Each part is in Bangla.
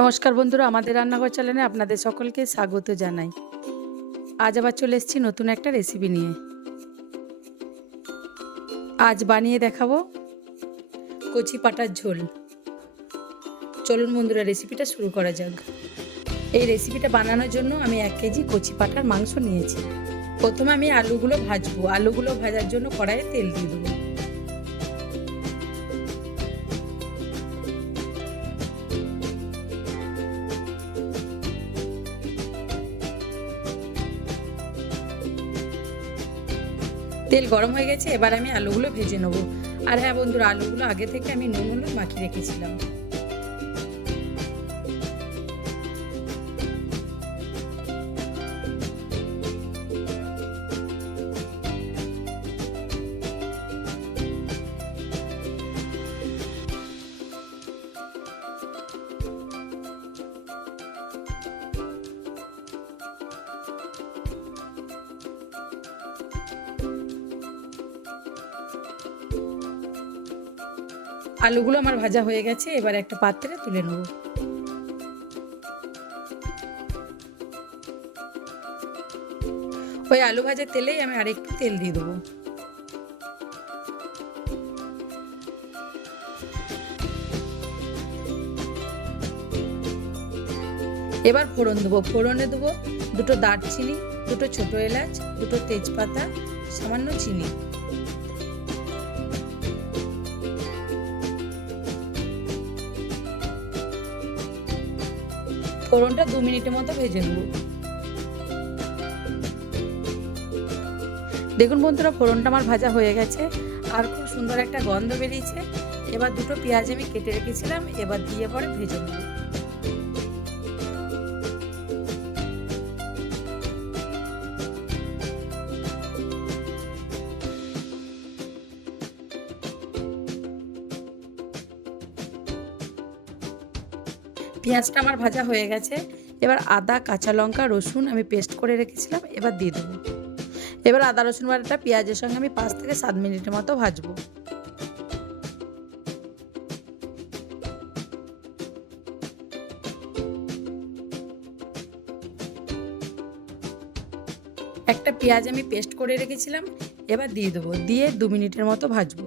নমস্কার বন্ধুরা, আমাদের রান্নাঘর চ্যানেলে আপনাদের সকলকে স্বাগত জানাই। আজ আবার চলে এসেছি নতুন একটা রেসিপি নিয়ে। আজ বানিয়ে দেখাবো কচি পাঁঠার ঝোল। চলুন বন্ধুরা, রেসিপিটা শুরু করা যাক। এই রেসিপিটা বানানোর জন্য আমি 1 কেজি কচি পাঁঠার মাংস নিয়েছি। প্রথমে আমি আলুগুলো ভাজবো। আলুগুলো ভাজার জন্য কড়াইয়ে তেল দিয়ে দেবো। তেল গরম হয়ে গেছে, এবার আমি আলুগুলো ভেজে নেবো। আর হ্যাঁ বন্ধুরা, আলুগুলো আগে থেকে আমি নুন হলুদ মাখিয়ে রেখেছিলাম। আলুগুলো আমার ভাজা হয়ে গেছে, এবার একটা পাত্রে তুলে নেব। ওই আলু ভাজার তেলেই আমি আরেকটু তেল দিয়ে দেবো। এবার ফোড়ন দেবো। ফোড়নে দেবো 2টো দারচিনি, 2টো ছোট এলাচ, 2টো তেজপাতা, সামান্য চিনি। ফোড়নটা 2 মিনিটের মতো ভেজে নেব। দেখুন বন্ধুরা, ফোড়নটা আমার ভাজা হয়ে গেছে আর খুব সুন্দর একটা গন্ধ বেরিয়েছে। এবার 2টো পেঁয়াজ আমি কেটে রেখেছিলাম, এবার দিয়ে পরে ভেজে নেব। পেঁয়াজটা আমার ভাজা হয়ে গেছে। এবার আদা, কাঁচা লঙ্কা, রসুন আমি পেস্ট করে রেখেছিলাম, এবার দিয়ে দেবো। এবার আদা রসুন বাটাটা পেঁয়াজের সঙ্গে আমি 5 থেকে 7 মিনিটের মতো ভাজবো। একটা পেঁয়াজ আমি পেস্ট করে রেখেছিলাম, এবার দিয়ে দেবো। দিয়ে 2 মিনিটের মতো ভাজবো।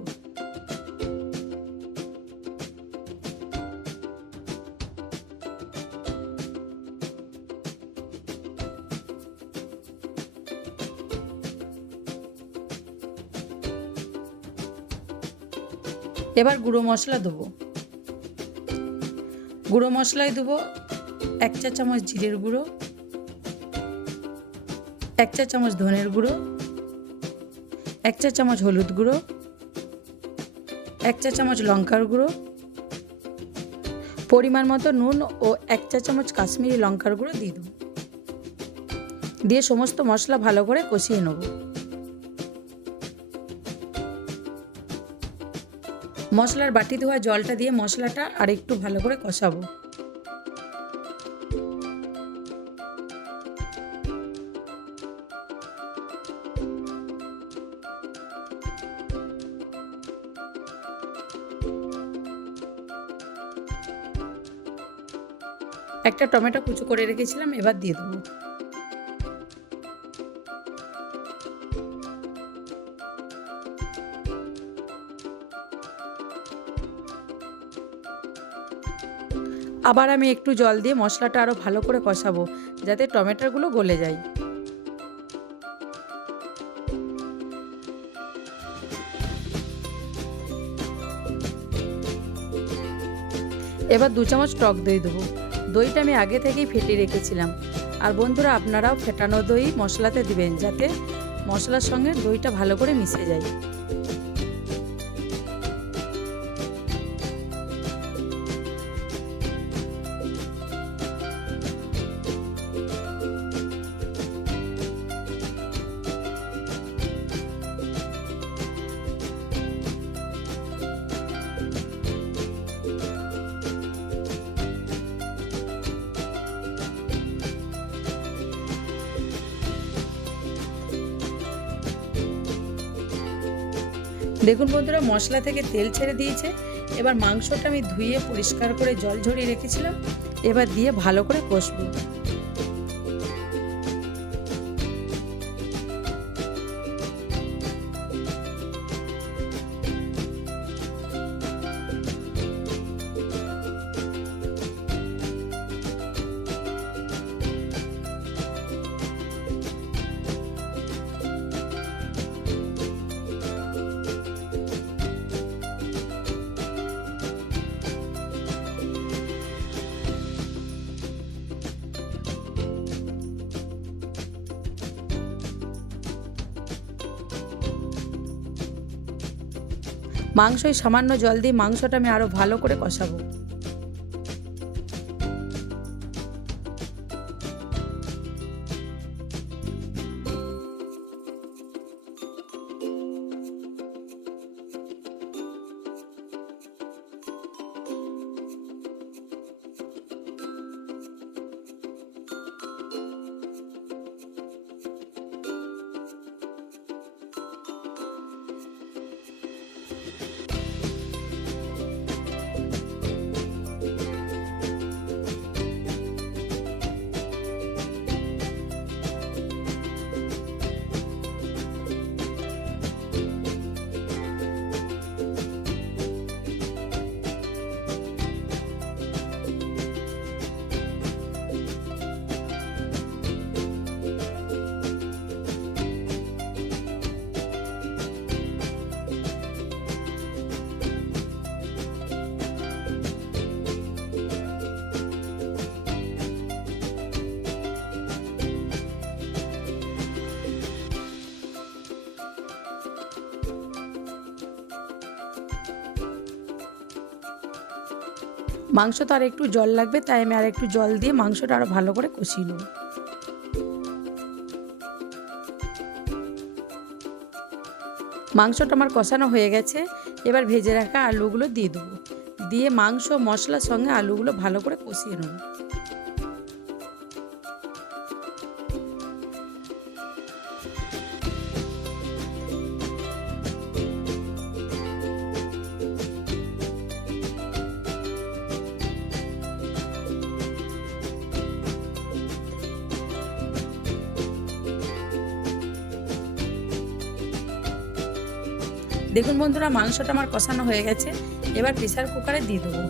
এবার গুঁড়ো মশলা দেবো। গুঁড়ো মশলায় দেবো 1 চা চামচ জিরের গুঁড়ো, 1 চা চামচ ধনের গুঁড়ো, 1 চা চামচ হলুদ গুঁড়ো, 1 চা চামচ লঙ্কার গুঁড়ো, পরিমাণ মতো নুন ও 1 চা চামচ কাশ্মীরি লঙ্কার গুঁড়ো দিয়ে দেবো। দিয়ে সমস্ত মশলা ভালো করে কষিয়ে নেব। মশলার বাটি ধোয়া জলটা দিয়ে মশলাটা আর একটু ভালো করে কষাবো। একটা টমেটো কুচো করে রেখেছিলাম, এবার দিয়ে দেবো। আবার আমি একটু জল দিয়ে মশলাটা আরও ভালো করে কষাবো, যাতে টমেটোগুলো গলে যায়। এবার 2 চামচ টক দই দেবো। দইটা আমি আগে থেকেই ফেটিয়ে রেখেছিলাম। আর বন্ধুরা, আপনারাও ফেটানো দই মশলাতে দিবেন, যাতে মশলার সঙ্গে দইটা ভালো করে মিশে যায়। দেখুন বন্ধুরা, মশলা থেকে তেল ছেড়ে দিয়েছে। এবার মাংসটা আমি ধুয়ে পরিষ্কার করে জল ঝরিয়ে রেখেছিলাম, এবার দিয়ে ভালো করে কষবো। মাংসয় সামান্য জল দিয়ে মাংসটা আমি আরও ভালো করে কষাবো। মাংস তো আর একটু জল লাগবে, তাই আমি আর একটু জল দিয়ে মাংসটা আরও ভালো করে কষিয়ে নেব। মাংসটা আমার কষানো হয়ে গেছে। এবার ভেজে রাখা আলুগুলো দিয়ে দেবো, দিয়ে মাংস মশলার সঙ্গে আলুগুলো ভালো করে কষিয়ে নেব। দেখুন বন্ধুরা, মাংসটা আমার কষানো হয়ে গেছে। এবার প্রেসার কুকারে দিয়ে দেবো।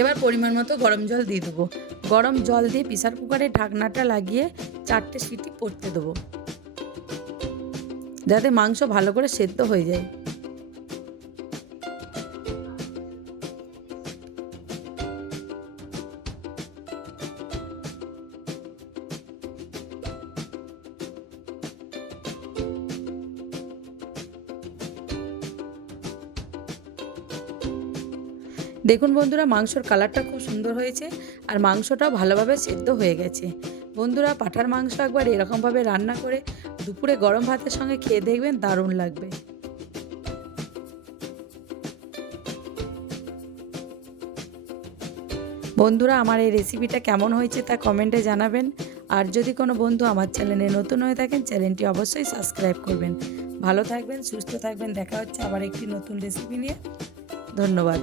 এবার পরিমাণ মতো গরম জল দিয়ে দেবো। গরম জল দিয়ে প্রেসার কুকারে ঢাকনাটা লাগিয়ে 4টে সিটি পড়তে দেবো, যাতে মাংস ভালো করে সেদ্ধ হয়ে যায়। দেখুন বন্ধুরা, মাংসর কালারটা খুব সুন্দর হয়েছে আর মাংসটাও ভালোভাবে সেদ্ধ হয়ে গেছে। বন্ধুরা, পাঁঠার মাংস একবার এরকমভাবে রান্না করে দুপুরে গরম ভাতের সঙ্গে খেয়ে দেখবেন, দারুণ লাগবে। বন্ধুরা, আমার এই রেসিপিটা কেমন হয়েছে তা কমেন্টে জানাবেন। আর যদি কোনো বন্ধু আমার চ্যানেলে নতুন হয়ে থাকেন, চ্যানেলটি অবশ্যই সাবস্ক্রাইব করবেন। ভালো থাকবেন, সুস্থ থাকবেন। দেখা হচ্ছে আবার একটি নতুন রেসিপি নিয়ে। ধন্যবাদ।